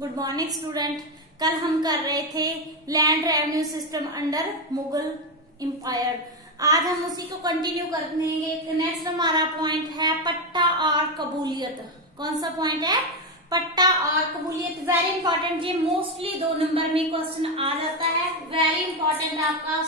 Good morning student. कल हम कर रहे थे land revenue system under Mughal empire. आज हम उसी को कंटिन्यू करेंगे। नेक्स्ट हमारा पॉइंट है पट्टा और कबूलियत। कौन सा पॉइंट है? पट्टा और कबूलियत। वेरी इंपॉर्टेंट, ये मोस्टली 2 नंबर में क्वेश्चन आ जाता है। वेरी इंपॉर्टेंट, आपका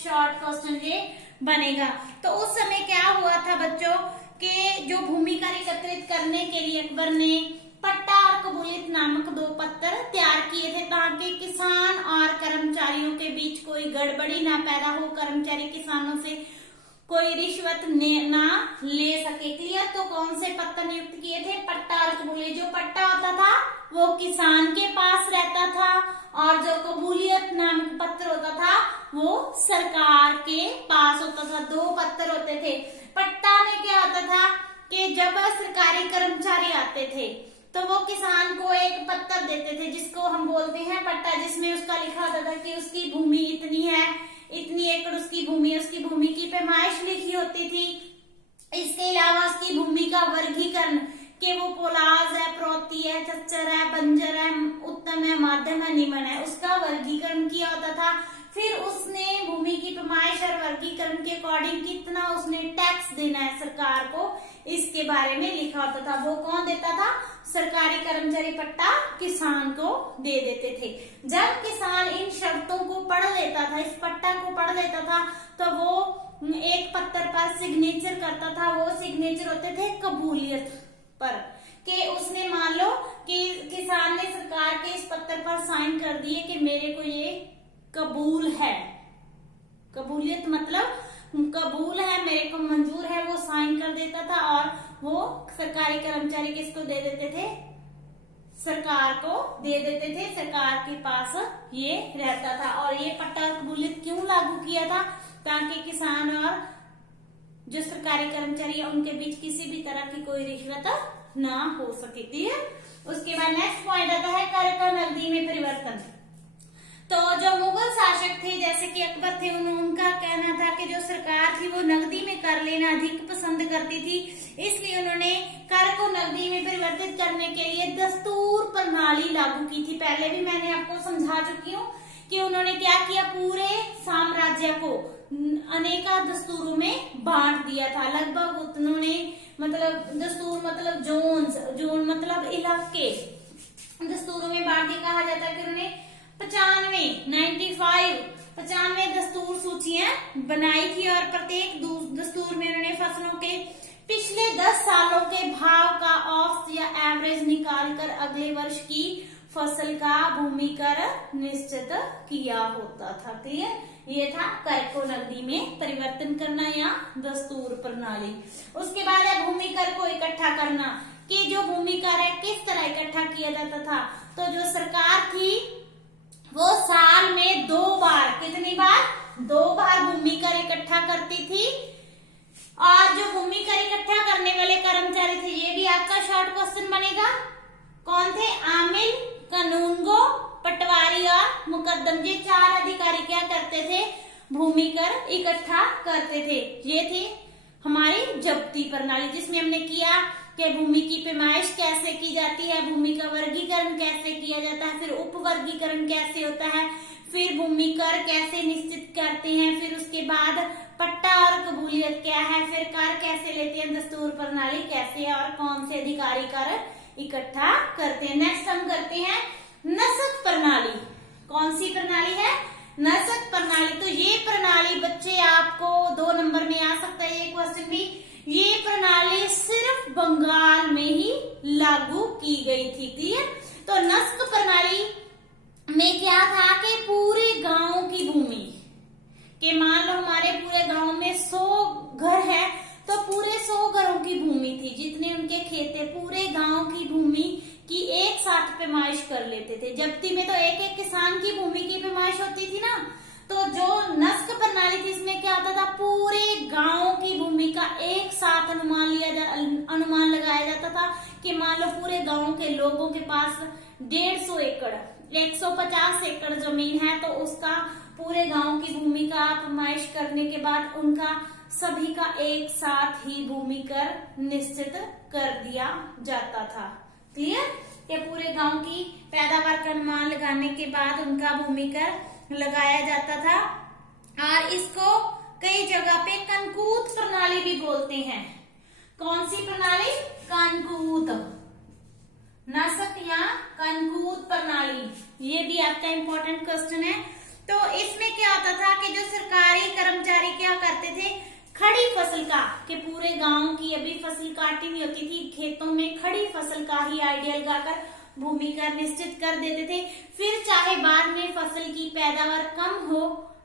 शॉर्ट क्वेश्चन ये बनेगा। तो उस समय क्या हुआ था बच्चों के जो भूमि कर एकत्रित करने के लिए अकबर ने पट्टा और कबूलियत नामक 2 पत्र तैयार किए थे, ताकि किसान और कर्मचारियों के बीच कोई गड़बड़ी ना पैदा हो, कर्मचारी किसानों से कोई रिश्वत ना ले सके। क्लियर? तो कौन से पत्र नियुक्त किए थे? पट्टा और कबूलियत। जो पट्टा होता था वो किसान के पास रहता था और जो कबूलियत नामक पत्र होता था वो सरकार के पास होता था। 2 पत्र होते थे। पट्टा में क्या होता था कि जब सरकारी कर्मचारी आते थे तो वो किसान को एक पत्र देते थे जिसको हम बोलते हैं पट्टा, जिसमें उसका लिखा होता था कि उसकी भूमि इतनी है, इतनी एकड़ उसकी भूमि की पैमाइश लिखी होती थी। इसके अलावा उसकी भूमि का वर्गीकरण कि वो पोलाज है, प्रोती है, चच्चर है, बंजर है, उत्तम है, माध्यम है, निम्न है, उसका वर्गीकरण किया होता था। फिर उसने भूमि की पैमाइश और वर्गीकरण के अकॉर्डिंग कितना उसने टैक्स देना है सरकार को, इसके बारे में लिखा होता था। वो कौन देता था? सरकारी कर्मचारी पट्टा किसान को दे देते थे। जब किसान इन शर्तों को पढ़ लेता था, इस पट्टा को पढ़ लेता था, तो वो एक पत्र पर सिग्नेचर करता था। वो सिग्नेचर होते थे कबूलियत पर, कि उसने मान लो कि किसान ने सरकार के इस पत्र पर साइन कर दिए कि मेरे को ये कबूल है। कबूलियत मतलब कबूल है, मेरे को मंजूर है, वो साइन कर देता था और वो सरकारी कर्मचारी किसको दे देते थे? सरकार को दे देते थे। सरकार के पास ये रहता था। और ये पट्टा और कबूलियत क्यों लागू किया था? ताकि किसान और जो सरकारी कर्मचारी है उनके बीच किसी भी तरह की कोई रिश्वत ना हो सके। क्लियर? उसके बाद नेक्स्ट पॉइंट आता है कर का नकदी में परिवर्तन। तो जो मुगल शासक थे जैसे कि अकबर थे, उनका कहना था कि जो सरकार थी वो नकदी में कर लेना अधिक पसंद करती थी, इसलिए उन्होंने कर को नकदी में परिवर्तित करने के लिए दस्तूर प्रणाली लागू की थी। पहले भी मैंने आपको समझा चुकी हूँ कि उन्होंने क्या किया, पूरे साम्राज्य को अनेका दस्तूरों में बांट दिया था। लगभग उन्होंने मतलब दस्तूर मतलब जोन मतलब इलाके दस्तूरों में बांट दिया। कहा जाता है कि उन्होंने 95 दस्तूर सूचियां बनाई थी और प्रत्येक दस्तूर में उन्होंने फसलों के पिछले 10 सालों के भाव का औसत या एवरेज निकालकर अगले वर्ष की फसल का भूमि कर निश्चित किया होता था। क्लियर? ये था कर को नकदी में परिवर्तन करना या दस्तूर प्रणाली। उसके बाद है भूमि कर को इकट्ठा करना, कि जो भूमि कर है किस तरह इकट्ठा किया जाता था। तो जो सरकार थी वो साल में 2 बार, कितनी बार? 2 बार भूमि कर इकट्ठा करती थी। और जो भूमि कर इकट्ठा करने वाले कर्मचारी थे, ये भी आपका शॉर्ट क्वेश्चन बनेगा, कौन थे? आमिल, कानूनगो, पटवारी और मुकद्दम। ये 4 अधिकारी क्या करते थे? भूमि कर इकट्ठा करते थे। ये थी हमारी जब्ती प्रणाली, जिसमें हमने किया कि भूमि की पैमाइश कैसे की जाती है, भूमि का वर्गीकरण कैसे किया जाता है, फिर उपवर्गीकरण कैसे होता है, फिर भूमि कर कैसे निश्चित करते हैं, फिर उसके बाद पट्टा और कबूलियत क्या है, फिर कर कैसे लेते हैं, दस्तूर प्रणाली कैसे है और कौन से अधिकारी कर इकट्ठा करते हैं। नेक्स्ट हम करते हैं नस्क प्रणाली। कौन सी प्रणाली है? नस्क प्रणाली। तो ये प्रणाली बच्चे आपको 2 नंबर में आ सकता है ये क्वेश्चन भी। ये प्रणाली सिर्फ बंगाल में ही लागू की गई थी। क्लियर? तो नस्क प्रणाली में क्या था कि पूरे गांव की भूमि के, मान लो हमारे पूरे गांव में 100 घर है, तो पूरे 100 घरों की भूमि थी, जितने उनके खेत थे, पूरे गांव की भूमि की एक साथ पैमाइश कर लेते थे। जब्ती में तो एक किसान की भूमि की पैमाइश होती थी ना। तो जो नस्क प्रणाली थी इसमें क्या होता था, पूरे गांव की भूमि का एक साथ अनुमान लगाया जाता था कि मान लो पूरे गांव के लोगों के पास 150 एकड़ 150 एकड़ जमीन है, तो उसका पूरे गांव की भूमि का पैमाइश करने के बाद उनका सभी का एक साथ ही भूमि कर निश्चित कर दिया जाता था। क्लियर? या पूरे गांव की पैदावार का अनुमान लगाने के बाद उनका भूमि कर लगाया जाता था। और इसको कई जगह पे कनकूत प्रणाली भी बोलते हैं। कौन सी प्रणाली? कनकूत, नसक या कनकूत प्रणाली। ये भी आपका इम्पोर्टेंट क्वेश्चन है। तो इसमें क्या होता था कि जो सरकारी कर्मचारी क्या करते थे, खड़ी फसल का, कि पूरे गांव की अभी फसल काटी नहीं होती थी, खेतों में खड़ी फसल का ही आइडिया लगाकर भूमि कर निश्चित कर देते थे। फिर चाहे बाद में फसल की पैदावार कम हो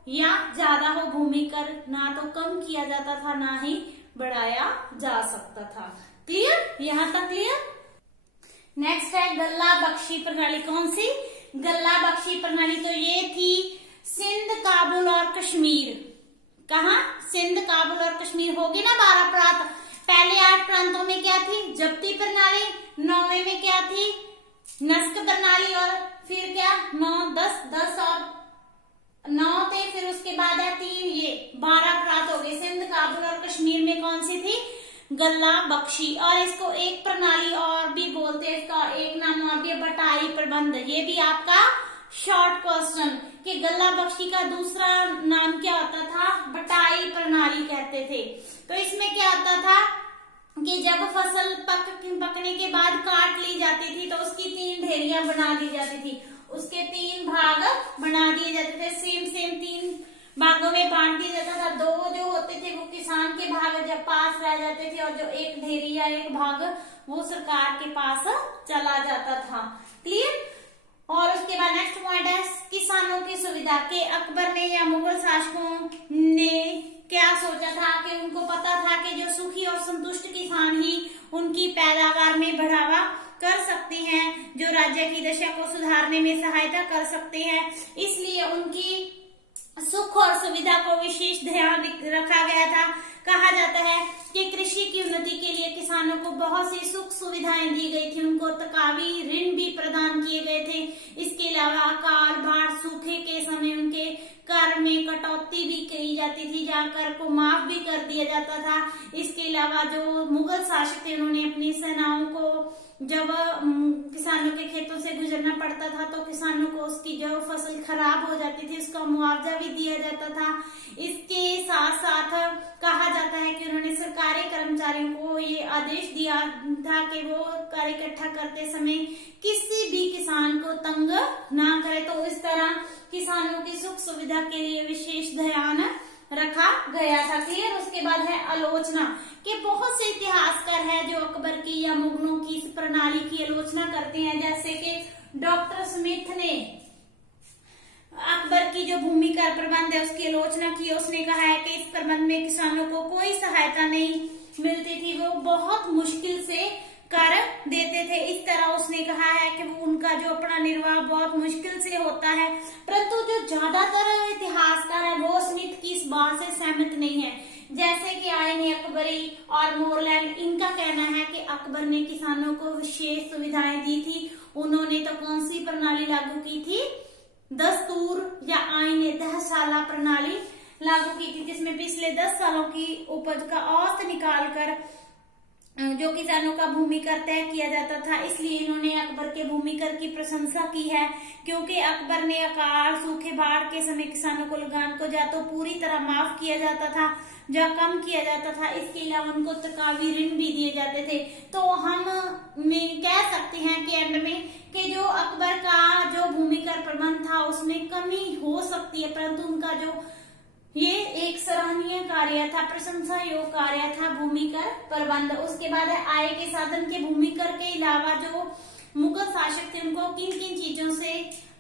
या ज्यादा हो, भूमि कर ना तो कम किया जाता था ना ही बढ़ाया जा सकता था। क्लियर? यहां तक क्लियर? नेक्स्ट है गल्ला बख्शी प्रणाली। कौन सी? गल्ला बख्शी प्रणाली। तो ये थी सिंध, काबुल और कश्मीर। कहा? सिंध, काबुल और कश्मीर। होगी ना 12 प्रांत। पहले 8 प्रांतों में क्या थी? जब्ती प्रणाली। 9वें में क्या थी? नस्क प्रणाली। और फिर क्या? 9, 10 और 9 थे। फिर उसके बाद है 3, ये 12 प्रांत हो गए। सिंध, काबुल और कश्मीर में कौन सी थी? गल्ला बख्शी। और इसको एक प्रणाली और भी बोलते हैं, इसका एक नाम और भी बटाई प्रबंध। ये भी आपका शॉर्ट क्वेश्चन कि गल्ला बख्शी का दूसरा नाम क्या होता था? बटाई प्रणाली कहते थे। तो इसमें क्या होता था कि जब फसल पकने के बाद काट ली जाती थी तो उसकी 3 ढेरियां बना दी जाती थी, उसके 3 भाग बना दिए जाते थे। सेम 3 भागों में बांट दिया जाता था। 2 जो होते थे वो किसान के भाग जब पास रह जाते थे, और जो एक ढेरी या एक भाग वो सरकार के पास चला जाता था। क्लियर? और उसके बाद नेक्स्ट पॉइंट है किसानों की सुविधा। के अकबर ने या मुगल शासकों ने क्या सोचा था कि उनको पता था कि जो सुखी और संतुष्ट किसान ही उनकी पैदावार में बढ़ावा कर सकते हैं, जो राज्य की दशा को सुधारने में सहायता कर सकते हैं। इसलिए उनकी सुख और सुविधा को विशेष ध्यान रखा गया था। कहा जाता है कि कृषि की उन्नति के लिए किसानों को बहुत सी सुख सुविधाएं दी गई थी, उनको तकावी ऋण भी प्रदान किए गए थे। इसके अलावा अकाल, बाढ़, सूखे के समय उनके कर में कटौती भी की जाती थी, जहाँ कर को माफ भी कर दिया जाता था। इसके अलावा जो मुगल शासक थे उन्होंने अपनी सेनाओं को जब किसानों के खेतों से गुजरना पड़ता था तो किसानों को उसकी जो फसल खराब हो जाती थी उसका मुआवजा भी दिया जाता था। इसके साथ साथ कहा जाता है कि उन्होंने सरकारी कर्मचारियों को ये आदेश दिया था कि वो कर इकट्ठा करते समय किसी भी किसान को तंग ना करे। तो इस तरह किसानों की सुख सुविधा के लिए विशेष ध्यान रखा गया था। क्लियर? उसके बाद है आलोचना कि बहुत से इतिहासकार हैं जो अकबर की या मुगलों की इस प्रणाली की आलोचना करते हैं। जैसे कि डॉक्टर स्मिथ ने अकबर की जो भूमि कर प्रबंध है उसकी आलोचना की। उसने कहा है कि इस प्रबंध में किसानों को कोई सहायता नहीं मिलती थी, वो बहुत मुश्किल से कर देते थे। इस तरह उसने कहा है कि वो उनका जो अपना निर्वाह बहुत मुश्किल से होता है। परंतु जो ज्यादातर इतिहासकार है वो स्मिथ की इस बात से सहमत नहीं है। जैसे कि आईन अकबरी और मोरलैंड, इनका कहना है कि अकबर ने किसानों को विशेष सुविधाएं दी थी। उन्होंने तो कौन सी प्रणाली लागू की थी? दस्तूर या आईन दहशाला प्रणाली लागू की थी, जिसमें पिछले 10 सालों की उपज का औसत निकालकर जो किसानों का भूमि कर तय किया जाता था। इसलिए इन्होंने अकबर के भूमि कर की प्रशंसा की है, क्योंकि अकबर ने अकाल, सूखे, बाढ़ के समय किसानों को लगान को या तो पूरी तरह माफ किया जाता था या कम किया जाता था। इसके अलावा उनको तकावी ऋण भी दिए जाते थे। तो हम कह सकते हैं कि एंड में कि जो अकबर का जो भूमि कर प्रबंध था उसमें कमी हो सकती है, परंतु उनका जो ये एक सराहनीय कार्य था, प्रशंसा योग कार्य था भूमि कर प्रबंध। उसके बाद है आय के साधन के भूमि कर के अलावा जो मुगल शासक थे उनको किन किन चीजों से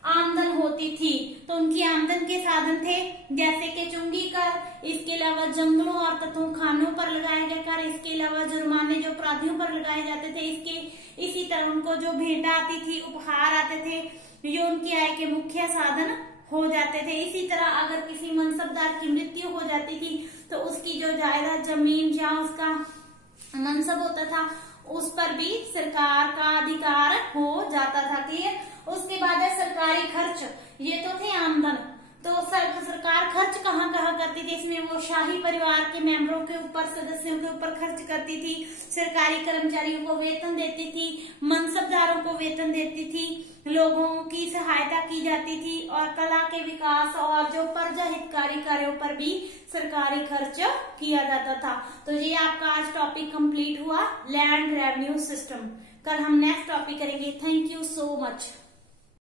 आमदन होती थी? तो उनकी आमदन के साधन थे जैसे कि चुंगी कर, इसके अलावा जंगलों और तथों खानों पर लगाए गए कर, इसके अलावा जुर्माने जो अपराधियों पर लगाए जाते थे, इसी तरह उनको जो भेंटा आती थी, उपहार आते थे, ये उनकी आय के मुख्य साधन हो जाते थे। इसी तरह अगर किसी मनसबदार की मृत्यु हो जाती थी तो उसकी जो जायदाद जमीन जहाँ उसका मनसब होता था उस पर भी सरकार का अधिकार हो जाता था। क्लियर? उसके बाद है सरकारी खर्च, ये तो थे आमदन। तो सरकार खर्च कहाँ कहाँ करती थी इसमें? वो शाही परिवार के मेंबरों के ऊपर, सदस्यों के ऊपर खर्च करती थी, सरकारी कर्मचारियों को वेतन देती थी, मनसबदारों को वेतन देती थी, लोगों की सहायता की जाती थी और कला के विकास और जो प्रजा हितकारी कार्यों पर भी सरकारी खर्च किया जाता था। तो ये आपका आज टॉपिक कंप्लीट हुआ, लैंड रेवेन्यू सिस्टम। कल हम नेक्स्ट टॉपिक करेंगे। Thank you so much.